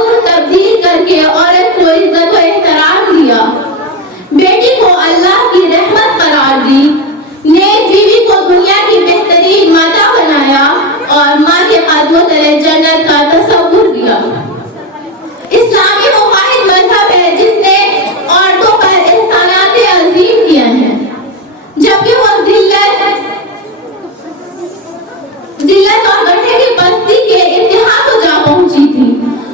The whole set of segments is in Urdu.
تصور تبدیل کر کے عورت کو عزت و احترام دیا، بیٹی کو اللہ کی رحمت قرار دی، نیک بیوی کو دنیا کی بہترین ماتا بنایا اور ماں کے قدموں تلے جنت کا تصور دیا۔ اسلامی وہ واحد مذہب ہے جس نے عورتوں پر احسانات عظیم کیے ہیں، جبکہ وہ ذلت اور گڑھے کی پستی کے انتہا کو جا پہنچی تھی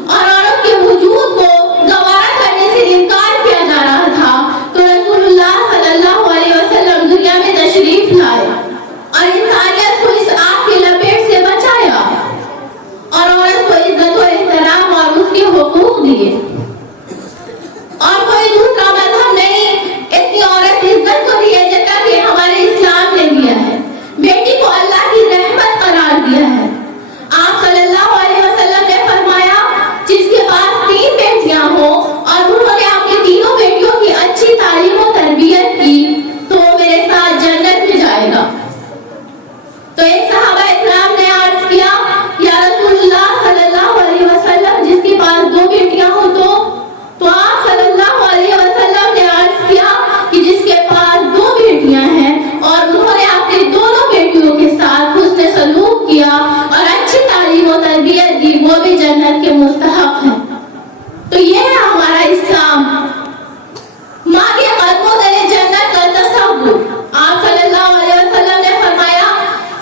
اور عورت کے وجود کو گوارا کرنے سے انکار کیا جا رہا تھا، تو رسول اللہ صلی اللہ علیہ وسلم دنیا میں تشریف لائے اور انسانیت کو اس آگ کی لپیٹ سے بچایا اور عورت کو عزت و احترام اور اس کے حقوق دیے۔ اور کوئی دوسرا مذہب نہیں اتنی عورت عزت کو دیے جتنا کہ ہمارے اسلام نے دیا ہے، بیٹی کو اللہ کی رحمت قرار دیا ہے۔ آپ صلی اللہ علیہ وسلم نے فرمایا جس کے پاس 3 بیٹیاں ہوں اور انہوں نے اپنی تینوں بیٹیوں کی اچھی تعلیم و تربیت کی تو وہ میرے ساتھ جنت میں جائے گا۔ تو ایک صحابہ اکرام نے عرض کیا یا رسول اللہ صلی اللہ علیہ وسلم جس کے پاس 2 بیٹیاں ہوں تو آپ صلی اللہ علیہ وسلم نے عرض کیا کہ جس کے پاس 2 بیٹیاں ہیں اور انہوں نے اپنی دونوں بیٹیوں کے ساتھ حسن سلوک کیا اور اچھی تعلیم و تربیت دی وہ بھی جنت کے مستحق ہیں۔ تو یہ ہے ہمارا اسلام، ماں کے قدموں تلے جنت کا تصور۔ آپ صلی اللہ علیہ وسلم نے فرمایا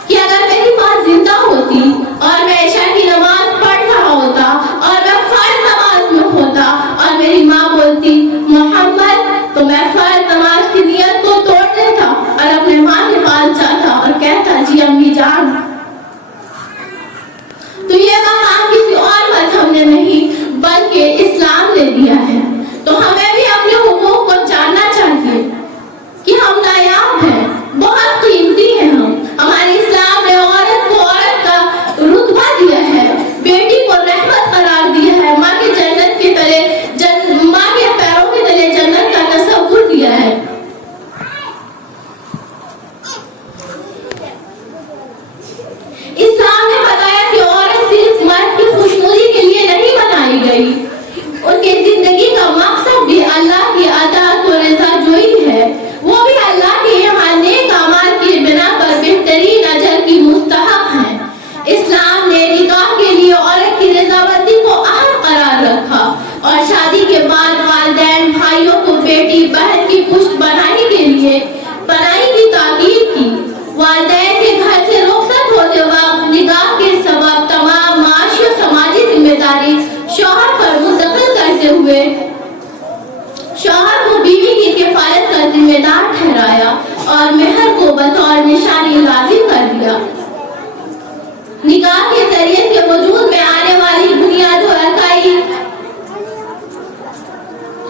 کہ اگر میری ماں زندہ ہوتی اور میں عشاء کی نماز پڑھ رہا ہوتا اور میں فرض نماز میں ہوتا اور میری ماں بولتی محمد، تو میں فرض نماز کی نیت کو توڑ دیتا اور اپنے ماں کے پاس جاتا اور کہتا جی امی جان۔ تو یہ مقام کسی اور مذہب نے نہیں بلکہ اسلام نے دیا ہے۔ تو ہمیں بھی اپنے حقوق کو جاننا چاہیے کہ ہم نایاب ہیں، بہت قیمتی ہیں ہمارے اسلام نے عورت کو عورت کا رتبہ دیا ہے، بیٹی کو رحمت قرار دیا ہے، ماں کے جنت کے تلے ماں کے پیروں کے تلے جنت کا تصور دیا ہے۔ اسلام نے بتایا کہ عورت صرف مرد کی خوشنودی کے لیے نہیں بنائی گئی، ان کی زندگی کا مقصد بھی اللہ کی اطاعت و رضا جوئی ہے، وہ بھی اللہ کے یہاں نیک اعمال کی بنا پر بہترین اجر کی مستحق ہیں۔ اسلام نے نکاح کے لیے عورت کی رضامندی کو اہم قرار رکھا اور شادی کے بعد والدین بھائیوں کو بیٹی بہن کی پشت بنانے کے لیے پناہی کی تاکید کی۔ والدین کے گھر سے رخصت ہوتے وقت نکاح کے سبب تمام معاشی و سماجی ذمہ داری شوہر پر منتقل کرتے ہوئے شوہر کو بیوی کی کفالت کا ذمہ دار ٹھہرایا اور مہر کو بطور نشانی لازم کر دیا۔ نکاح کے ذریعے سے وجود میں آنے والی بنیاد و ارکائی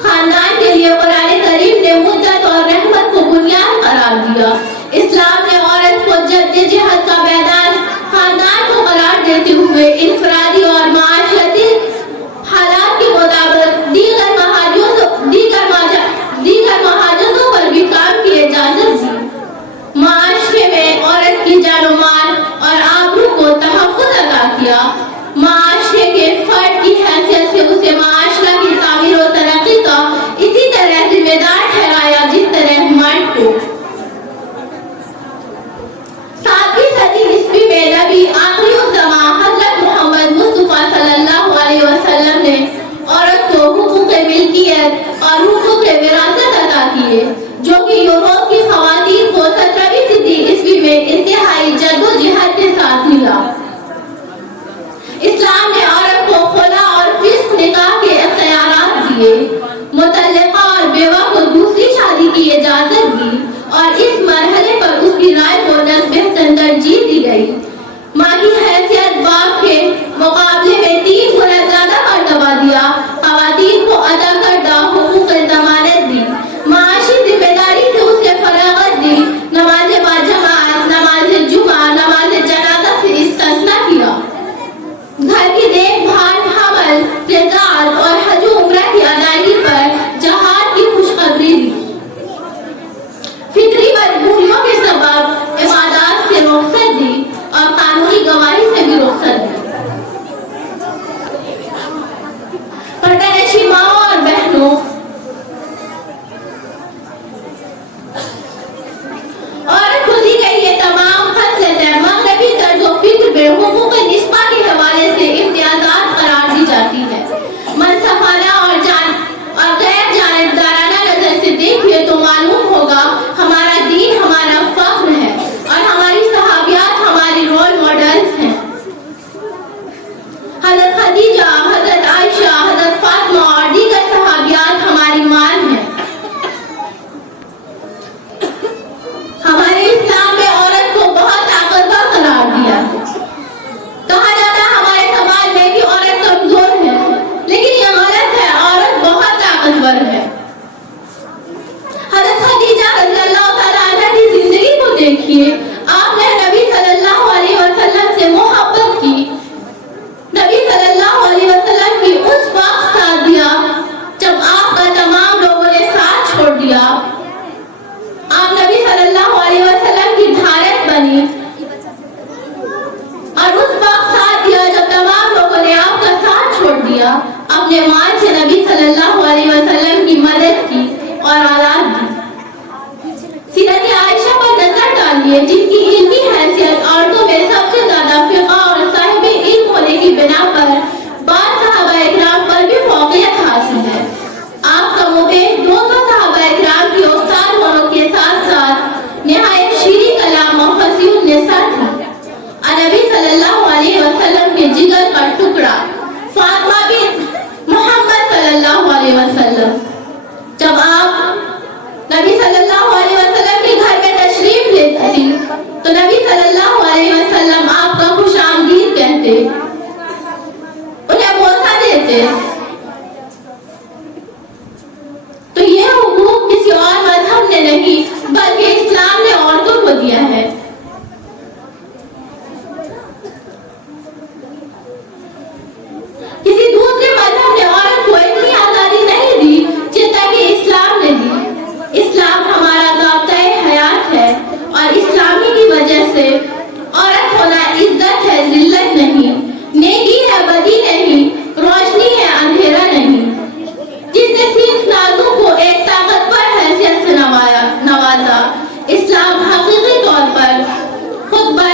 خاندان کے لیے قرآن کریم نے مدت اور رحمت کو بنیاد قرار دیا۔ اسلام نے عورت کو جدوجہد کا میدان خاندان کو قرار دیتے ہوئے انفرادی اور معاشرتی حالات کے مطابق دیگر مہاجروں پر بھی کام کی اجازت دی، معاشرے میں عورت کی جان و مال اور آبرو کو تحفظ عطا کیا، معاشرے کے فرد کی حیثیت سے اسے معاشرہ کی تعمیر و ترقی کا اسی طرح ذمہ دار ٹھہرایا جس طرح مرد کو۔ 7ویں صدی عیسوی میں نبی آخری الزمان حضرت محمد اپنے مال سے نبی صلی اللہ علیہ وسلم کی مدد کی اور اولاد دی۔ سیرت عائشہ پر نظر ڈالیے، جن کی علمی حیثیت عورتوں میں سب سے زیادہ فقہ اور صاحب علم ہونے کی بنا پر بعض صحابہ اکرام پر بھی فوقیت حاصل ہے۔ آپ کا مبین 200 صحابہ اکرام کی استاد ہونے کے ساتھ ساتھ نہایت شیریں کلام و فصیح النساء تھی۔ نبی صلی اللہ علیہ وسلم کے جگر کا ٹکڑا فاطمہ بنت محمد صلی اللہ علیہ وسلم، جب آپ نبی صلی اللہ علیہ وسلم کے گھر میں تشریف لیتی تھی تو نبی صلی اللہ علیہ وسلم آپ کا خوش آمدید کہتے، انہیں بوسہ دیتے۔ تو یہ حقوق کسی اور مذہب نے نہیں بلکہ اسلام نے عورتوں کو دیا ہے۔ کسی دوسرے مذہب نے عورت کو اتنی آزادی نہیں دی جتنا کہ اسلام نے دی۔ اسلام ہمارا ضابطۂ حیات ہے اور اسلامی کی وجہ سے عورت ہونا عزت ہے، ذلت نہیں، نیکی ہے، بدی نہیں، روشنی ہے، اندھیرا نہیں۔ جس نے صرف نازوں کو ایک طاقتور حیثیت سے نوازا، اسلام حقیقی طور پر خطبہ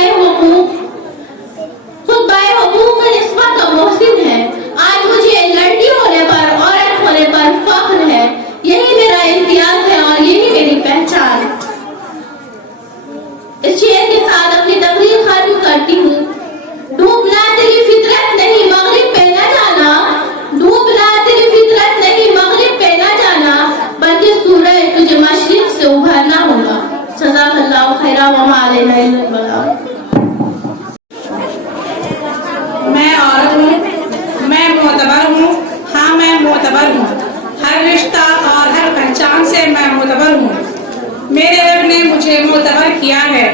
حقوق نسبت کا محسن ہے۔ آج مجھے لڑکی ہونے پر، عورت ہونے پر فخر ہے۔ یہی میرا امتیاز ہے اور یہی میری پہچان۔ اس شعر کے ساتھ اپنی تقریر ختم کرتی ہوں۔ ڈوبنا تیری فطرت نہیں مغرب پہ نہ جانا، ڈوبنا تیری فطرت نہیں مغرب پہ نہ جانا، بلکہ سورج تجھے مشرق سے ابھرنا ہوگا۔ جزاک اللہ خیرا وما علینا الا البلاغ۔ میں عورت ہوں، میں معتبر ہوں، ہاں میں معتبر ہوں، ہر رشتہ اور ہر پہچان سے میں معتبر ہوں۔ میرے رب نے مجھے معتبر کیا ہے،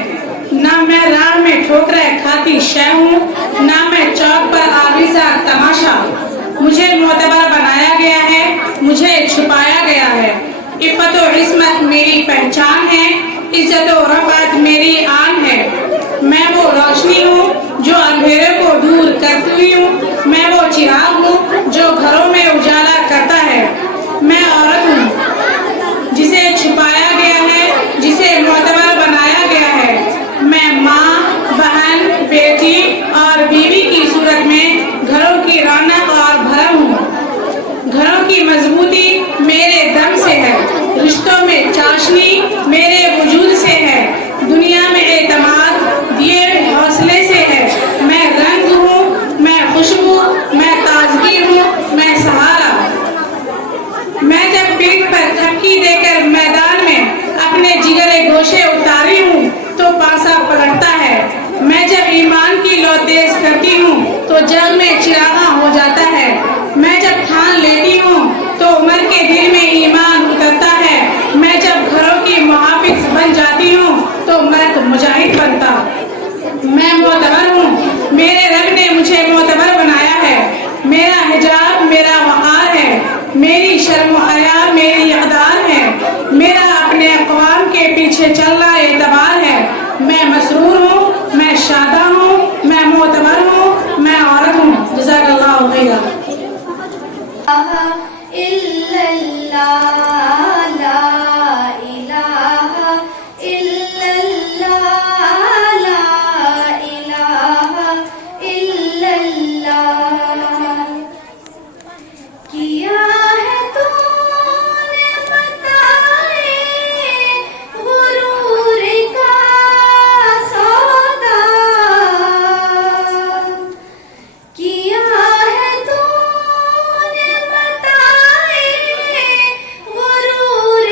نہ میں راہ میں ٹھوکریں کھاتی شے ہوں، نہ میں چوک پر آویزہ تماشا۔ مجھے معتبر بنایا گیا ہے، مجھے چھپایا گیا ہے۔ عفت و عصمت میری پہچان ہے، عزت و رفعت میری آن ہے۔ میں وہ روشنی ہوں جو اندھیرے کو دور کرتی ہوں، میں وہ چراغ ہوں جو گھروں میں اجالا کرتا ہے۔ میں عورت ہوں جسے چھپایا گیا ہے، جسے معتبر بنایا گیا ہے۔ میں ماں، بہن، بیٹی اور بیوی کی صورت میں گھروں کی رونق اور بھرم ہوں۔ گھروں کی مضبوطی میرے دم سے ہے، رشتوں میں چاشنی میرے وجود سے ہے، دنیا میں اعتماد دیے حوصلے سے ہے۔ میں رنگ ہوں، میں خوشبو، میں تازگی ہوں، میں سہارا۔ میں جب پیٹھ پر تھپکی دے کر میدان میں اپنے جگرے گوشے اتاری ہوں تو پاسا پلٹتا ہے۔ میں جب ایمان کی لو تیز کرتی ہوں تو جگ میں چراغاں ہو جاتا ہے۔ میں جب ٹھان لیتی ہوں تو عمر کے دل میں ایمان اترتا ہے۔ میں جب گھروں کی محافظ بن جاتی ہوں تو مرد مجاہد بنتا۔ میں معتبر ہوں، میرے رب نے مجھے معتبر بنایا ہے۔ میرا حجاب میرا وقار ہے، میری شرم و حیا میری اقدار ہے، میرا اپنے اقوام کے پیچھے چلنا اعتبار ہے۔ میں مسرور ہوں، میں شادہ ہوں، میں معتبر ہوں، میں عورت ہوں۔ جزاک اللہ خیرا۔ غرور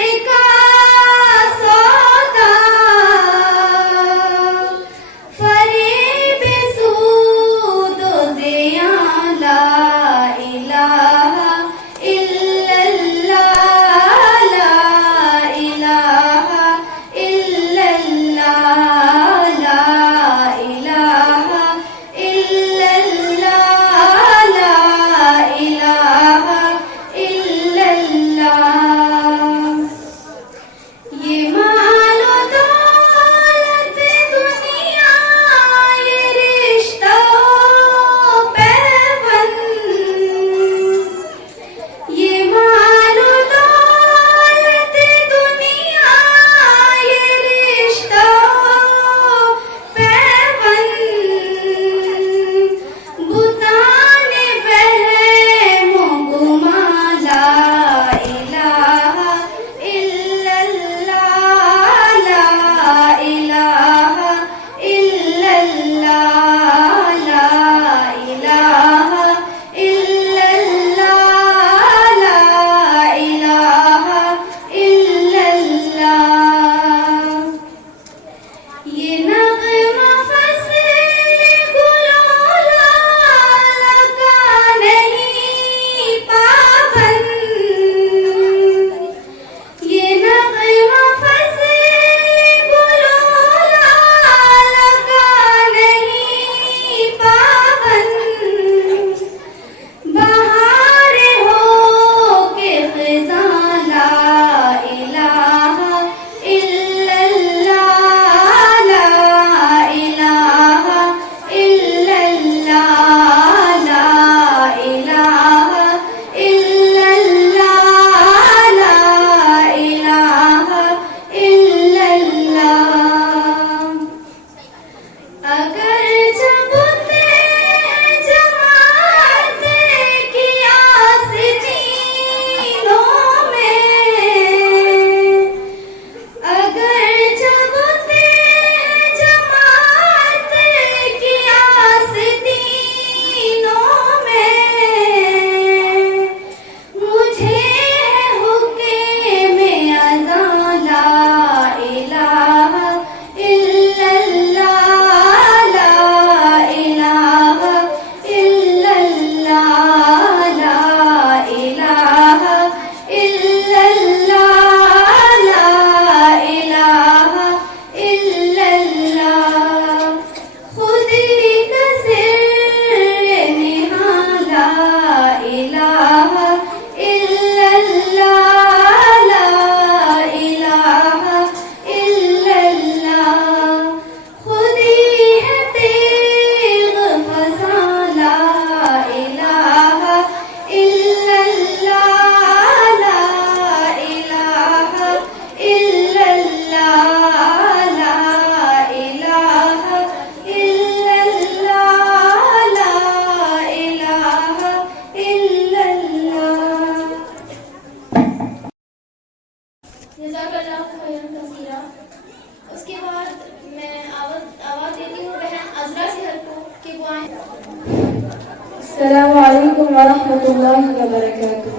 الله وبركاته.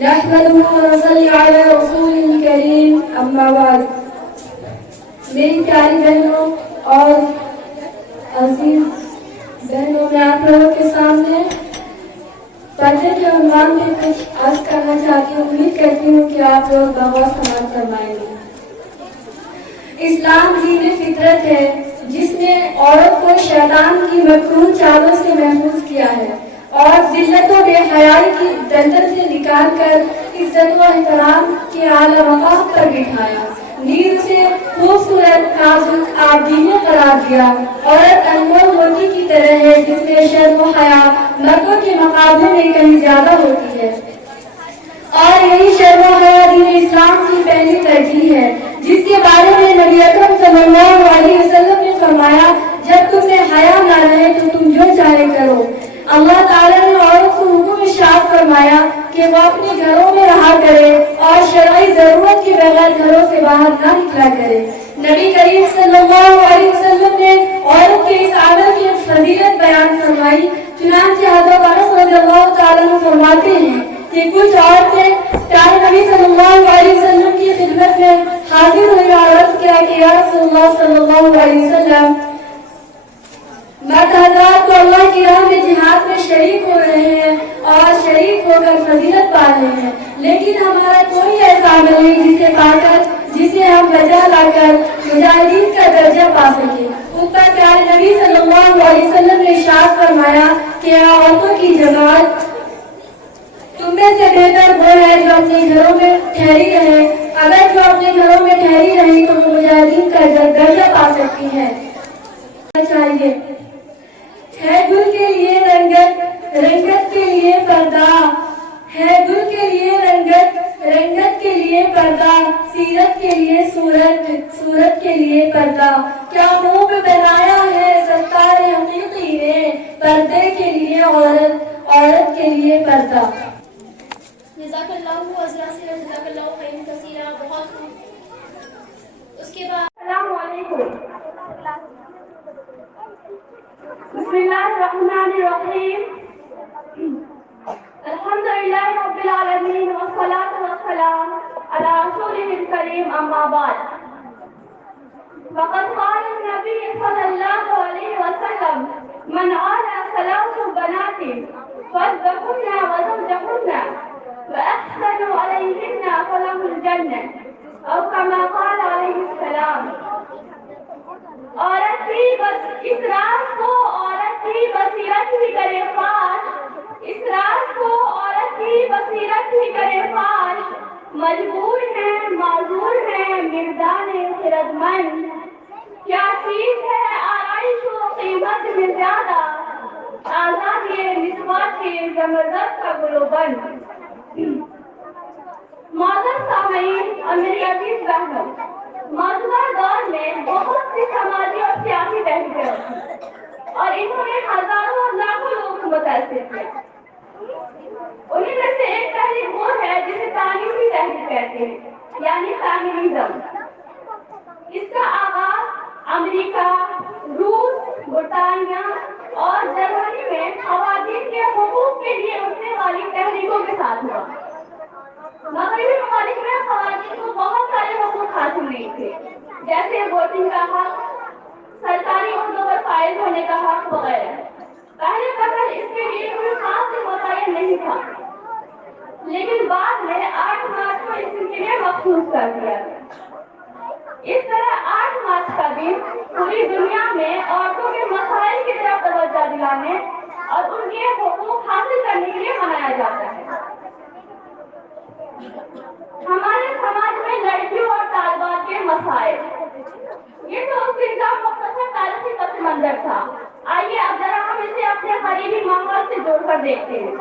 نحمده ونصلي على رسوله الكريم أما بعد. میری پیاری بہنوں اور عزیز بہنوں، میں آپ لوگوں کے سامنے پردے کے عنوان میں کچھ عرض کرنا چاہتی ہوں. امید کرتی ہوں کہ آپ لوگ بغور سماعت فرمائیں گے. اسلام دین فطرت ہے جس نے عورت کو شیطان کی مکروہ چالوں سے محفوظ کیا ہے اور ذلت و بے حیائی کی دلدل سے نکال کر عزت و احترام کے اعلیٰ مقام پر بٹھایا. نیل سے خوبصورت نازک آبدینی قرار دیا. عورت انمول موتی کی طرح ہے جس میں شرم و حیا مردوں کے مقابلے میں کہیں زیادہ ہوتی ہے، اور یہی شرم و حیا دین اسلام کی پہلی ترجیح ہے جس کے بارے میں نبی اکرم صلی اللہ علیہ وسلم نے فرمایا، جب تم میں حیا نہ رہے تو تم جو چاہے کرو. اللہ تعالیٰ نے عورت کو حکم ارشاد فرمایا کہ وہ اپنے گھروں میں رہا کرے اور شرعی ضرورت کے بغیر گھروں سے باہر نہ نکلا کرے. نبی کریم صلی اللہ علیہ وسلم نے عورت کے اس عمل کی فضیلت بیان فرمائی. چنانچہ حضرت انس رضی اللہ تعالیٰ عنہ فرماتے ہیں کہ کچھ عورتیں پیارے نبی صلی اللہ علیہ وسلم کی خدمت میں حاضر ہوئی اور عرض کیا کہ یا رسول اللہ صلی اللہ علیہ وسلم، مرد حضرات تو اللہ کی راہ میں جہاد میں شریک ہو رہے ہیں اور شریک ہو کر فضیلت پا رہے ہیں، لیکن ہمارا کوئی ایسا عمل نہیں جسے پا کر جسے ہم بجا لا کر مجاہدین کا درجہ پا سکیں. ان پر پیارے نبی صلی اللہ علیہ وسلم نے ارشاد فرمایا کہ عورتوں کی جماعت تم میں سے بہتر وہ ہے جو اپنے گھروں میں ٹھہری رہے. اگر جو اپنے گھروں میں ٹھہری رہی تو وہ مجاہدین کا درجہ پا سکتی ہے. چاہیے ہے گل کے لیے رنگت، رنگت کے لیے پردہ، ہے گل کے لیے رنگت، رنگت کے لیے پردہ، سیرت کے لیے صورت، صورت کے لیے پردہ. کیا منہ پہ بنایا ہے ستار حقیقی نے، پردے کے لیے عورت، عورت کے لیے پردہ. جزاک اللہ عزیز، جزاک اللہ خیر کثیرہ. بہت خوب. اس کے بعد السلام علیکم. بسم اللہ الرحمن الرحیم. الحمدللہ رب العالمین والصلاة والسلام علی رسولہ الکریم. اما بعد، فقد قال النبی صلی اللہ علیہ وسلم من عال ثلاث بنات فاذبحن وزوجهن وأحسنوا عليهن فله الجنة أو كما قال عليه السلام. عورت کی اس راز کو عورت کی بصیرت ہی کرے فاش، اس راز کو عورت کی بصیرت ہی کرے فاش. مجبور ہیں، معذور ہیں مردان خردمند. کیا چیز ہے آرائش و قیمت میں زیادہ، آزاد یہ نسوات کے زمرد کا گلوبند. معزز سامعین اور میری عزیز بہنوں، موجودہ دور میں بہت سی سماجی اور سیاسی تحریکیں ہوتی ہیں اور انہوں نے ہزاروں اور لاکھوں لوگوں کو متاثر کیا. انہیں میں سے ایک تحریک وہ ہے جسے تعلیمی تحریک کہتے ہیں، یعنی فیمنزم. اس کا آغاز امریکہ، روس، برطانیہ اور جرمنی میں خواتین کے حقوق کے لیے اٹھنے والی تحریکوں کے ساتھ ہوا. مغربی ممالک میں خواتین کو بہت سارے حقوق حاصل نہیں تھے، جیسے ووٹنگ کا حق، سرکاری عہدوں پر فائز ہونے کا حق وغیرہ. پہلے قدر اس کے لیے کوئی خاص متعین نہیں تھا، لیکن بعد میں 8 مارچ کو اس کے لیے مخصوص کر دیا گیا. اس طرح 8 مارچ کا دن پوری دنیا میں عورتوں کے مسائل کی طرف توجہ دلانے اور ان کے حقوق حاصل کرنے کے لیے منایا جاتا ہے. ہمارے سماج میں لڑکیوں اور طالبات کے مسائل، یہ تو اس دن کا مختصر تاریخی پس منظر تھا. آئیے اب ذرا ہم اسے اپنے قریبی ماحول سے جوڑ کر دیکھتے ہیں.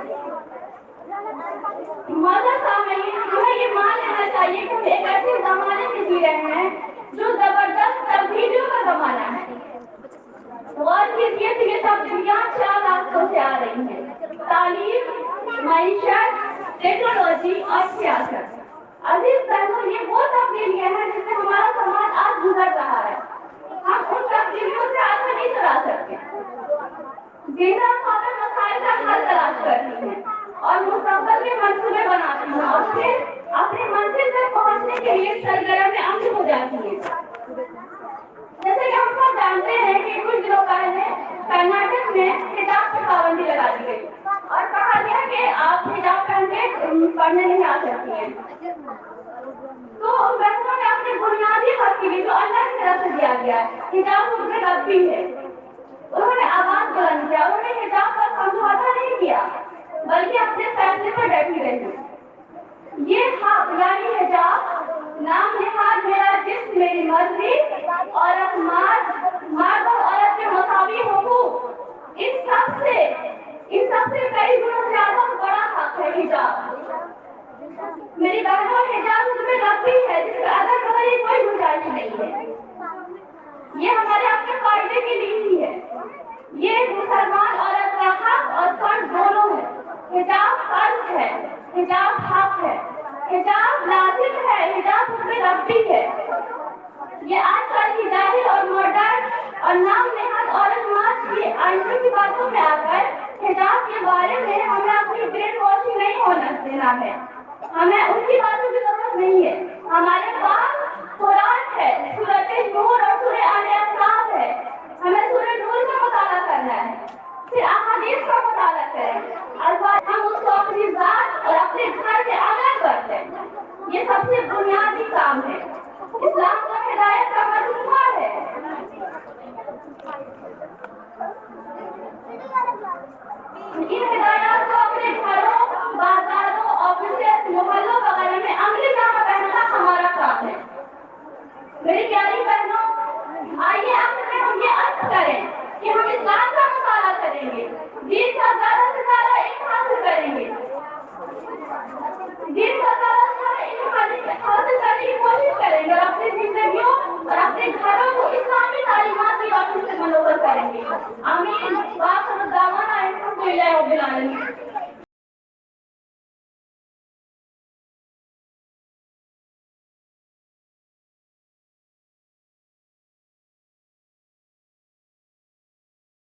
معزز سامعین، ہمیں یہ مان لینا چاہیے کہ ہم ایک ایسے زمانے میں جی رہے ہیں جو زبردست تبدیلیوں کا زمانہ ہے. غور کیجیے کہ یہ تبدیلیاں 4 راستوں سے آ رہی ہیں: تعلیم، معیشت، ٹیکنالوجی اور سیاست. عزیز بہنوں، یہ وہ تبدیلیاں ہیں جس سے ہمارا سماج آج گزر رہا ہے. ہم ان تبدیلیوں سے آگے نہیں چلا سکتے. زندہ خاتون مسائل کا حل تلاش کرتی ہیں اور مستقبل کے منصوبے بناتی ہیں اور پھر اپنی منزل تک پہنچنے کے لیے سرگرم عمل ہو جاتی ہیں. جیسے کہ ہم سب جانتے ہیں کہ کچھ دنوں پہلے کرناٹک میں حجاب پر پابندی لگا دی گئی اور کہا گیا کہ آپ حجاب پہن کے پڑھنے نہیں آ سکتی ہیں. تو ان بہنوں نے اپنے بنیادی حق کے لیے جو اللہ کی طرف سے دیا گیا ہے, حجاب ان کے رب بھی ہے, انہوں نے آواز بلند کیا. انہوں نے حجاب پر سمجھوتا نہیں کیا بلکہ اپنے فیصلے پر ڈٹی رہی. یہ حق یعنی حجاب نام نہاد میرا جسم میری مرضی, عورت مرد اور عورت کے مساوی حقوق, ان سب سے کئی گنا زیادہ بڑا حق ہے حجاب. میری بہنوں, حجاب تمہیں ربی ہے جس کا ادا کرنے کی کوئی گنجائش نہیں ہے. یہ ہمارے اپنے فائدے کے لیے ہی ہے. یہ مسلمان عورت کا حق اور فرض دونوں ہے. حجاب فرض ہے, حجاب حق ہے, حجاب لازم ہے, حجاب تمہیں ربی ہے. یہ آج کل کی ظاہر اور ماڈرن اور نام نہاد عورت مارچ کی آئندہ کی باتوں میں آ کر حجاب کے بارے میں ہمیں اپنی برین واشنگ نہیں ہونا دینا ہے. ہمیں ان کی باتوں کی ضرورت نہیں ہے. ہمارے پاس قرآن ہے, سورۃ نور اور سورۃ آل عمران ہے. ہمیں سورۃ نور کا مطالعہ کرنا ہے, پھر احادیث کا مطالعہ کریں. البتہ ہم اس کو اپنی ذات اور اپنے گھر سے الگ کرتے ہیں. یہ سب سے بنیادی کام ہے. اسلام کو ہدایت کا مجموعہ ہے. ان ہدایات کو اپنے گھروں, بازاروں, آفسز, محلوں وغیرہ میں عملی جامہ پہننا ہمارا کام ہے. میری پیاری بہنوں, آئیے آخر میں ہم یہ عہد کریں کہ ہم اسلام کا مطالعہ کریں گے, دین کا زیادہ سے زیادہ علم حاصل کریں گے, دین کا زیادہ سے زیادہ علم حاصل کرنے کی کوشش کریں گے اور اپنی زندگیوں اور اپنے گھروں کو اسلامی تعلیمات کی روشنی سے منور کریں گے. آمین. وآخر دعوانا الحمدللہ رب العالمین.